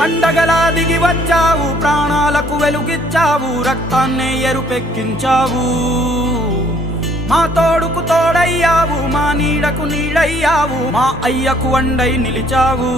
పండగలా దిగి వచ్చావు, ప్రాణాలకు వెలుగిచ్చావు, రక్తాన్నే ఎరుపెక్కించావు. మా తోడుకు తోడయ్యావు, మా నీడకు నీడయ్యావు, మా అయ్యకు వండై నిలిచావు.